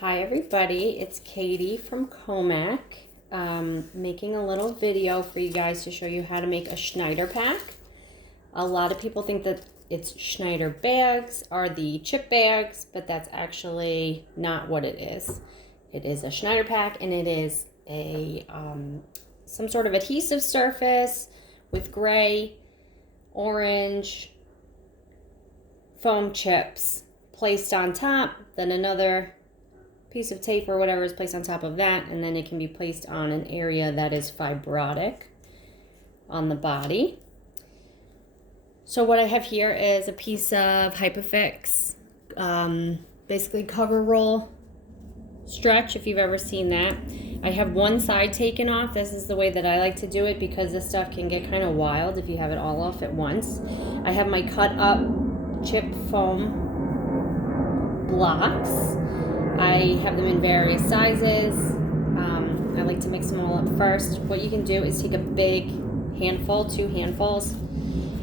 Hi everybody, it's Katie from Comac, making a little video for you guys to show you how to make a Schneider pack. A lot of people think that it's Schneider bags are the chip bags, but that's actually not what it is. It is a Schneider pack, and it is a some sort of adhesive surface with gray, orange foam chips placed on top, then another piece of tape or whatever is placed on top of that, and then it can be placed on an area that is fibrotic on the body. So what I have here is a piece of Hypafix, basically cover roll stretch, if you've ever seen that. I have one side taken off. This is the way that I like to do it because this stuff can get kind of wild if you have it all off at once. I have my cut up chip foam blocks. I have them in various sizes. I like to mix them all up first. What you can do is take a big handful, 2 handfuls,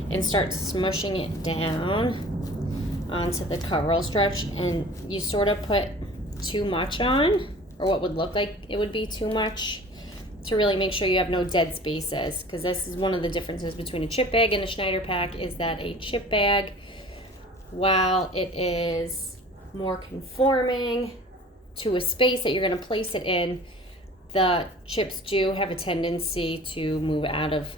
and start smushing it down onto the cover roll stretch. And you sort of put too much on, or what would look like it would be too much, to really make sure you have no dead spaces. Because this is one of the differences between a chip bag and a Schneider pack, is that a chip bag, while it is more conforming to a space that you're going to place it in, the chips do have a tendency to move out of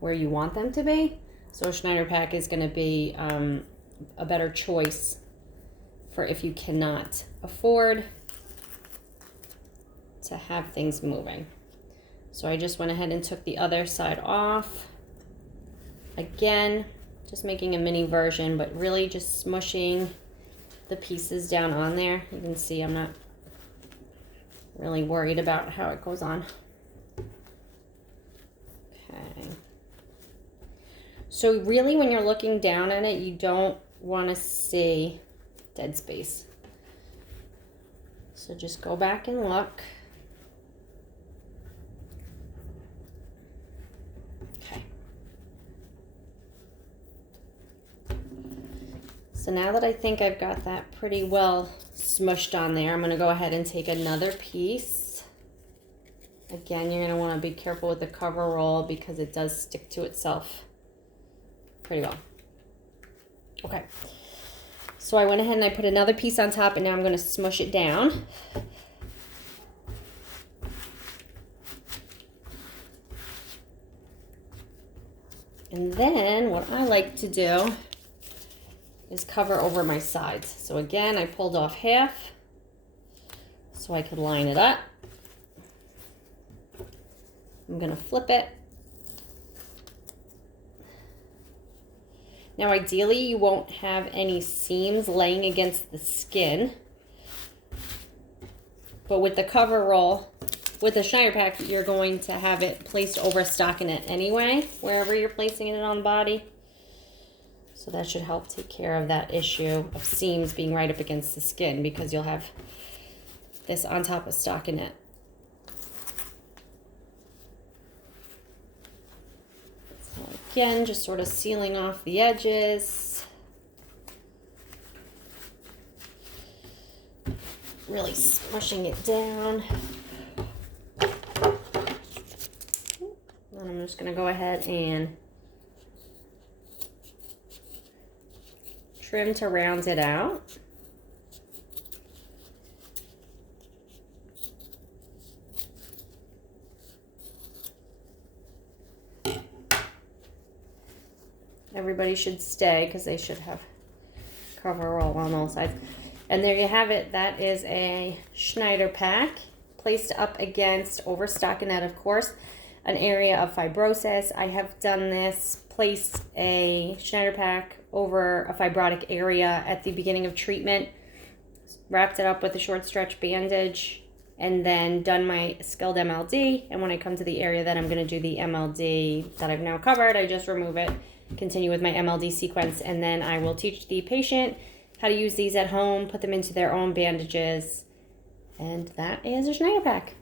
where you want them to be. So a Schneider pack is going to be a better choice for if you cannot afford to have things moving. So I just went ahead and took the other side off. Again, just making a mini version, but really just smushing the pieces down on there. You can see I'm not really worried about how it goes on. Okay. So really, when you're looking down at it, you don't want to see dead space. So just go back and look. Okay. So now that I think I've got that pretty well smushed on there, I'm going to go ahead and take another piece. Again, you're going to want to be careful with the cover roll because it does stick to itself pretty well. Okay. So I went ahead and I put another piece on top, and now I'm going to smush it down. And then what I like to do is cover over my sides. So again, I pulled off half so I could line it up. I'm going to flip it. Now ideally you won't have any seams laying against the skin, but with the cover roll, with the Schneider pack, you're going to have it placed over stockinette anyway, wherever you're placing it on the body. So that should help take care of that issue of seams being right up against the skin, because you'll have this on top of stockinette. So again, just sort of sealing off the edges. Really smushing it down. And I'm just going to go ahead and trim to round it out. Everybody should stay because they should have cover roll on all sides. And there you have it. That is a Schneider pack placed up against, over stockinette, of course, an area of fibrosis. I have done this, placed a Schneider pack over a fibrotic area at the beginning of treatment, wrapped it up with a short stretch bandage, and then done my skilled MLD. And when I come to the area that I'm going to do the MLD that I've now covered, I just remove it, continue with my MLD sequence, and then I will teach the patient how to use these at home, put them into their own bandages, and that is a Schneider pack.